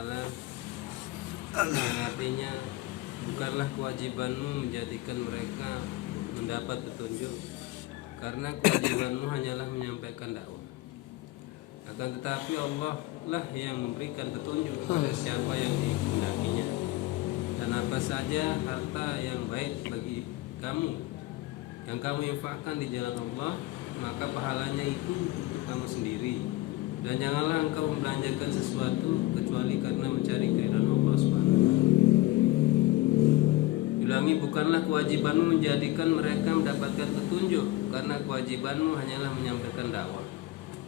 Ta'ala, yang artinya bukanlah kewajibanmu menjadikan mereka mendapat petunjuk, karena kewajibanmu hanyalah menyampaikan dakwah. Akan tetapi Allah lah yang memberikan petunjuk kepada siapa yang dikehendakinya. Dan apa saja harta yang baik bagi kamu yang kamu infakkan di jalan Allah, maka pahalanya itu untuk kamu sendiri. Dan janganlah engkau membelanjakan sesuatu kecuali karena mencari keridhaan Allah Subhanahu wa taala. Ulangi, bukanlah kewajibanmu menjadikan mereka mendapatkan petunjuk, karena kewajibanmu hanyalah menyampaikan dakwah.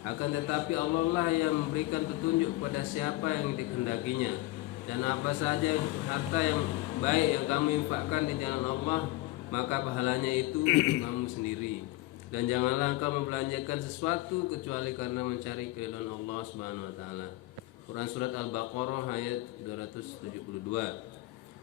Akan tetapi Allah lah yang memberikan petunjuk kepada siapa yang dikehendakinya. Dan apa saja harta yang baik yang kamu infakkan di jalan Allah, maka pahalanya itu untuk kamu sendiri. Dan janganlah engkau membelanjakan sesuatu kecuali karena mencari keridhaan Allah Subhanahu wa taala. Quran surat Al-Baqarah ayat 272.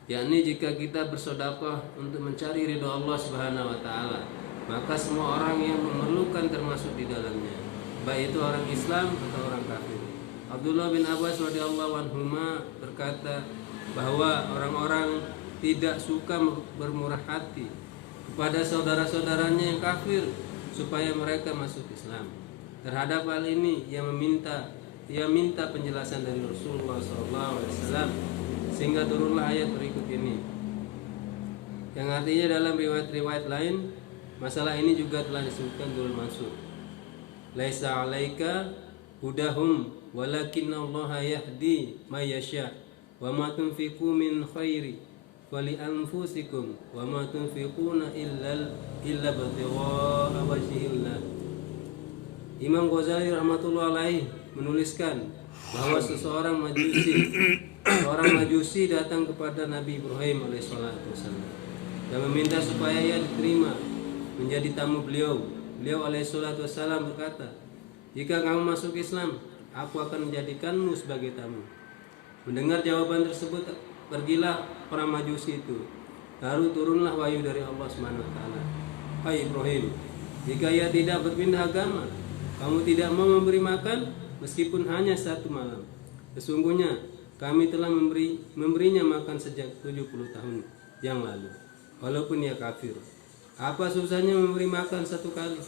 Yakni jika kita bersedekah untuk mencari ridha Allah Subhanahu wa taala, maka semua orang yang memerlukan termasuk di dalamnya, baik itu orang Islam atau orang kafir. Abdullah bin Abbas radhiyallahu anhuma berkata bahwa orang-orang tidak suka bermurah hati kepada saudara-saudaranya yang kafir supaya mereka masuk Islam. Terhadap hal ini ia minta penjelasan dari Rasulullah SAW, sehingga turunlah ayat berikut ini, yang artinya dalam riwayat-riwayat lain masalah ini juga telah disebutkan Nurul Mansur. Laisa 'alaika hudahum walakinallaha yahdi may yasha wa ma tunfiqu min khairi wali anfusikum wa ma tunfiquna illa ibtigha'a wajhillah. Imam Ghazali rahmatullah alaih menuliskan bahwa seorang majusi datang kepada Nabi Ibrahim alaihissalam dan meminta supaya ia diterima menjadi tamu beliau. Beliau alaihissalam berkata, "Jika kamu masuk Islam, aku akan menjadikanmu sebagai tamu." Mendengar jawaban tersebut, pergilah orang majusi itu. Lalu turunlah wahyu dari Allah Subhanahu wa taala. "Hai Ibrahim, jika ia tidak berpindah agama, kamu tidak mau memberi makan meskipun hanya satu malam. Sesungguhnya kami telah memberinya makan sejak 70 tahun yang lalu, walaupun ia kafir. Apa susahnya memberi makan satu kali?"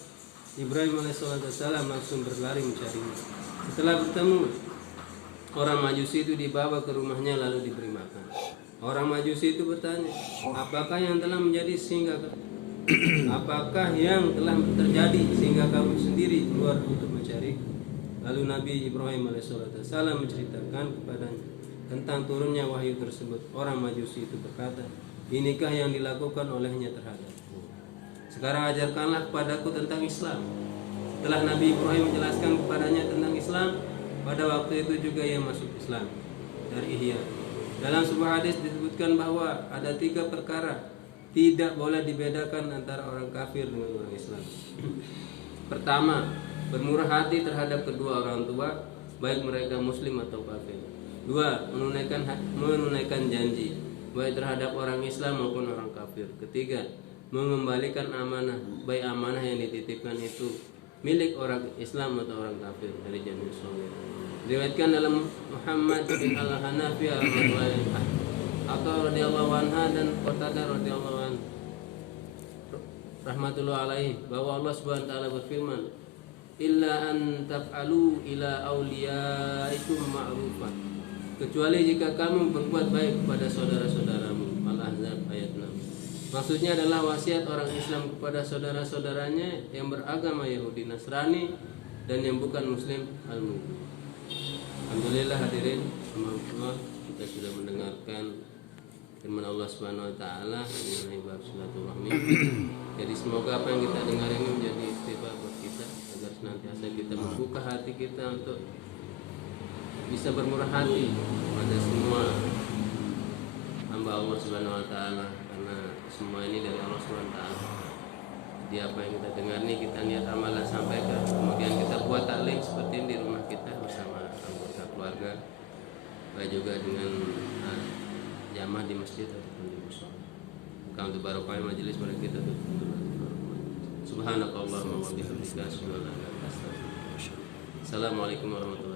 Ibrahim alaihissalam langsung berlari mencarinya. Setelah bertemu, orang majusi itu dibawa ke rumahnya lalu diberi makan. Orang majusi itu bertanya, apakah yang telah terjadi sehingga kamu sendiri keluar untuk mencari? Lalu Nabi Ibrahim alaihissalam menceritakan kepadanya tentang turunnya wahyu tersebut. Orang majusi itu berkata, inikah yang dilakukan olehnya terhadapku? Sekarang ajarkanlah kepadaku tentang Islam. Setelah Nabi Ibrahim menjelaskan kepadanya tentang Islam, pada waktu itu juga ia masuk Islam. Dari Ihya, dalam sebuah hadis disebutkan bahwa ada 3 perkara tidak boleh dibedakan antara orang kafir dengan orang Islam. Pertama, bermurah hati terhadap kedua orang tua, baik mereka muslim atau kafir. 2, menunaikan janji, baik terhadap orang Islam maupun orang kafir. Ketiga, mengembalikan amanah, baik amanah yang dititipkan itu milik orang Islam atau orang kafir dari janji soleh. Diriwayatkan dalam Muhammad bin Al-Hanafi atau radhiyallahu anha dan Qatadah radhiyallahu anhu rahmatullah alaihi bahwa Allah Subhanahu wa taala berfirman, illa an taf'alu ila awliyaikum ma'rufan, kecuali jika kamu berbuat baik kepada saudara-saudaramu. Al-Ahzab ayat 6. Maksudnya adalah wasiat orang Islam kepada saudara-saudaranya yang beragama Yahudi Nasrani dan yang bukan Muslim al-Mu'min. Alhamdulillah hadirin, semoga kita sudah mendengarkan firman Allah Subhanahu wa taala mengenai bab silaturahmi. Jadi semoga apa yang kita dengar ini menjadi istighfar buat kita, agar senantiasa kita membuka hati kita untuk bisa bermurah hati pada semua hamba Allah Subhanahu wa taala, karena semua ini dari Allah Subhanahu wa taala. Jadi apa yang kita dengar ini kita niat amalan sampaikan, kemudian kita buat taklim seperti ini di rumah kita bersama anggota keluarga, baik juga dengan jamaah di masjid ataupun di mushola. Bukan untuk barokah majelis pada kita tuh. Subhanakallahumma wa bihamdika asyhadu an la ilaha illa anta astaghfiruka wa atubu ilaik. Assalamualaikum warahmatullahi wabarakatuh.